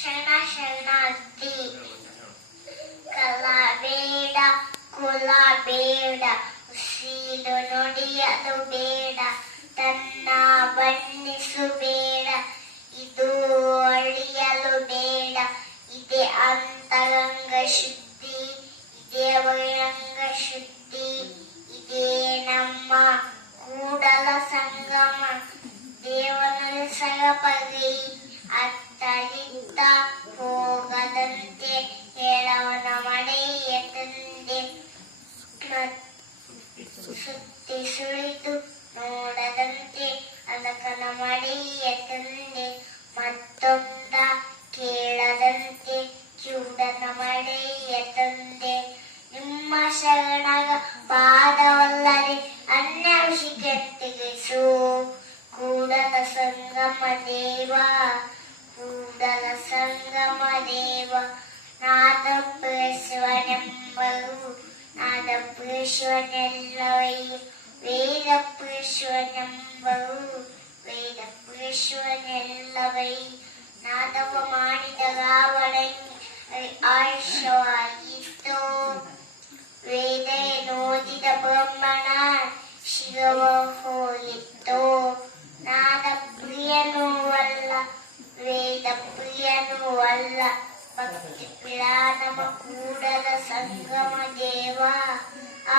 ಶರಣ ಶರಣಾರ್ಥಿ. ಕಲ ಬೇಡ, ಕುಲ ಬೇಡ, ಉಸಿರು ನುಡಿಯಲು ಬೇಡ, ತನ್ನ ಬಣ್ಣಿಸು ಬೇಡ, ಇದು ಅಳಿಯಲು ಬೇಡ. ಇದೇ ಅಂತರಂಗ ಶುದ್ಧಿ, ಇದೇ ಬಹಿರಂಗ ಶುದ್ಧಿ, ಇದೇ ನಮ್ಮ ಕೂಡಲ ಸಂಗಮ ದೇವನಲ್ಲಿ ಸರಪರಿ. ಅತ್ತಲಿತ್ತ ಹೋಗದಂತೆ ಹೇಳವನ ಮಳೆಯ ತಂದೆ, ಸುತ್ತಿ ಸುಳಿದು ನೋಡದಂತೆ ಅದಕನ ಮಳೆಯ ತಂದೆ, ಮತ್ತೊಂದ ಕೇಳದಂತೆ ಕಿವುಡನ ಮಳೆಯ ತಂದೆ. ನಿಮ್ಮ ಶರಣರ ಪಾದವಲ್ಲದೆ ಅನ್ಯವಿಷಿಕೆಂತಿರಿಸು, ಕೂಡಲ ಸಂಗಮ ದೇವ, ಕೂಡಲ ಸಂಗಮ ದೇವ. ನಾದಪುರೇಶ್ವನೆಂಬರು, ನಾದಪುರೇಶ್ವನೆಲ್ಲವಯ್ಯ, ವೇದಪುರೇಶ್ವನೆಂಬರು, ವೇದಪುರೇಶ್ವನೆಲ್ಲವಯ್ಯ. ನಾದವ ಮಾಡಿದ ರಾವಣನಿಗೆ ಆಯುಷ್ಯವಾಗಿತ್ತೋ, ವೇದ ಓದಿದ ಬ್ರಹ್ಮಣ ಶಿರವ ಹೋಗಿತ್ತೋ. ನಾದ ಪ್ರಿಯನೂ ಅಲ್ಲ, ವೇದ ಪ್ರಿಯನೂ ಅಲ್ಲ, ಭಕ್ತಿ ಪ್ರಿಯ ನಮ ಕೂಡಲ ಸಂಗಮ ದೇವ. ಆ